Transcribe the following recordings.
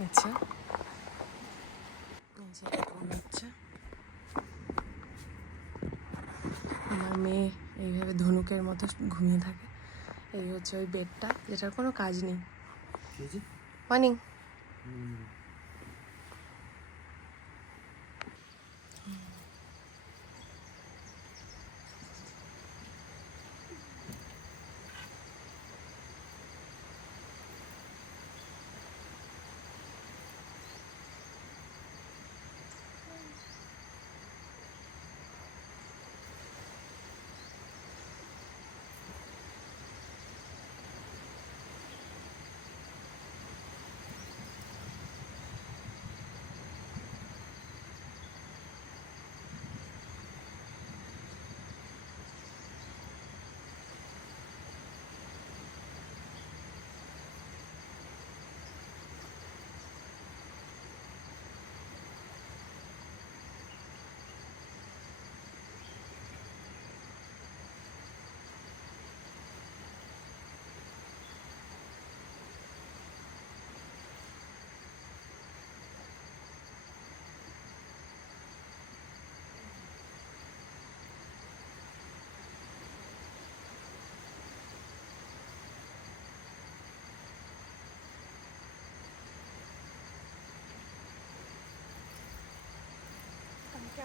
নিচ্ছে, এরকম হচ্ছে। আমার মেয়ে এইভাবে ধনুকের মতো ঘুমিয়ে থাকে। এই হচ্ছে ওই বেডটা, যেটার কোনো কাজ নেই। মর্নিং।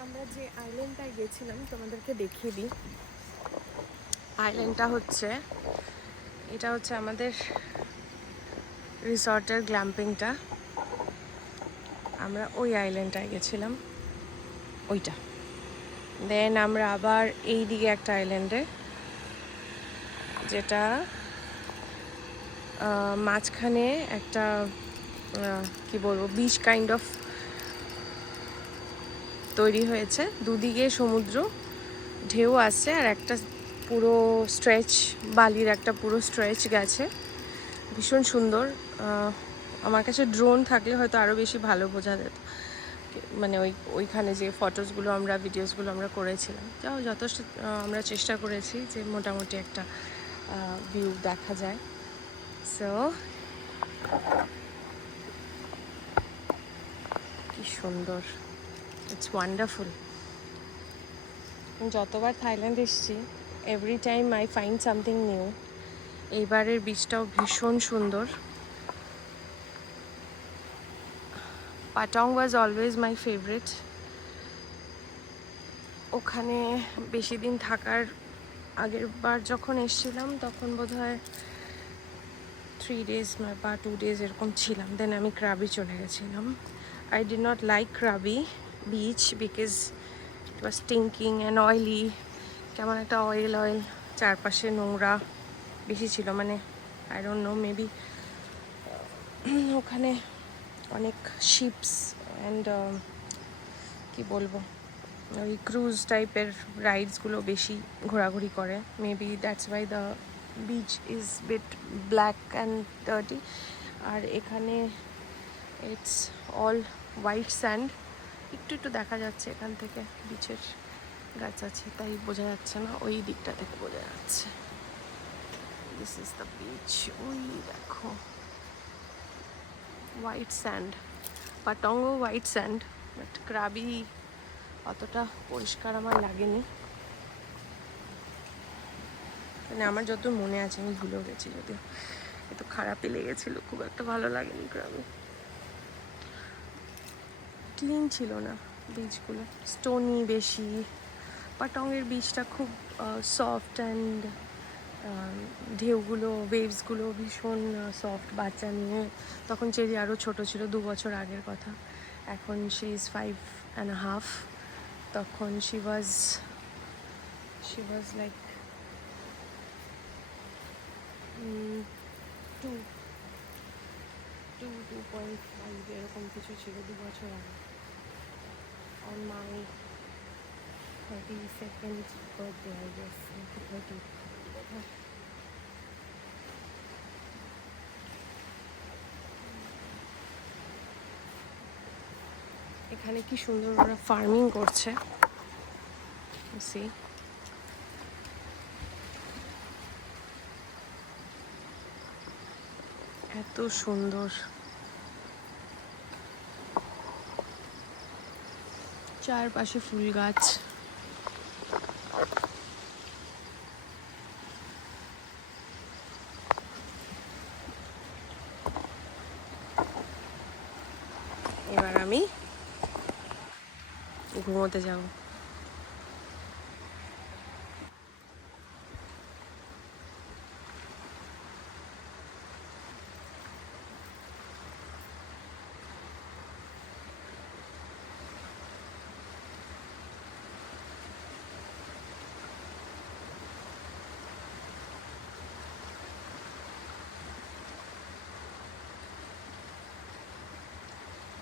আমরা যে আইল্যান্ডটায় গেছিলাম তোমাদেরকে দেখিয়ে দিই। আইল্যান্ডটা হচ্ছে, এটা হচ্ছে আমাদের রিসর্টের গ্ল্যাম্পিংটা। আমরা ওই আইল্যান্ডটায় গেছিলাম, ওইটা। দেন আমরা আবার এই দিকে একটা আইল্যান্ডে, যেটা মাঝখানে একটা কি বলবো, বিচ কাইন্ড অফ তৈরি হয়েছে। দুদিকে সমুদ্র, ঢেউ আসছে, আর একটা পুরো স্ট্রেচ, বালির একটা পুরো স্ট্রেচ গেছে। ভীষণ সুন্দর। আমার কাছে ড্রোন থাকলে হয়তো আরও বেশি ভালো বোঝা যেত, মানে ওইখানে যে ফটোসগুলো আমরা, ভিডিওসগুলো আমরা করেছিলাম। যথেষ্ট আমরা চেষ্টা করেছি যে মোটামুটি একটা ভিউ দেখা যায়। সো কি সুন্দর, ইটস ওয়ান্ডারফুল। যতবার থাইল্যান্ড এসেছি, every time I find something new. এইবারের বিচটাও ভীষণ সুন্দর। Patong was always my favourite. ওখানে বেশি দিন থাকার, আগের বার যখন এসেছিলাম তখন বোধহয় 3 days বা 2 days এরকম ছিলাম। দেন আমি ক্রাবি চলে গেছিলাম। I did not like Krabi beach because it was stinking and oily. কেমন একটা অয়েল অয়েল, চারপাশে নোংরা বেশি ছিল। মানে আই ডোন্ট নো, মেবি ওখানে অনেক শিপস অ্যান্ড কি বলবো, ওই ক্রুজ টাইপের রাইডসগুলো বেশি ঘোরাঘুরি করে। Maybe that's why the beach is bit black and dirty. আর এখানে ইটস অল হোয়াইট স্যান্ড। একটু একটু দেখা যাচ্ছে এখান থেকে, বিচের গাছ আছে তাই বোঝা যাচ্ছে না, ওই দিকটা থেকে বোঝা যাচ্ছে। This is the beach. ওই দেখো হোয়াইট স্যান্ড, পাটংও হোয়াইট স্যান্ড, বাট ক্রাবি অতটা পরিষ্কার আমার লাগেনি। মানে আমার যত মনে আছে, আমি ভুলেও গেছি যদিও, এত খারাপই লেগেছিলো, খুব একটা ভালো লাগেনি গ্রামে। ক্লিন ছিল না বিচগুলো, স্টোনি বেশি। পাটংয়ের বিচটা খুব সফট অ্যান্ড ঢেউগুলো, ওয়েভসগুলো ভীষণ সফট। বাচ্চা নিয়ে, তখন চেরি আরও ছোটো ছিল, 2 বছর আগের কথা। এখন শি ইজ 5.5। তখন শি ওয়াজ লাইক 2.5 এরকম কিছু ছিল 2 বছর আগে। On my 32nd birthday, I guess, 30। এখানে কি সুন্দর ওরা ফার্মিং করছে, সি। এত সুন্দর। চারপাশে ফুল গাছ। এবার আমি ঘুমোতে যাব।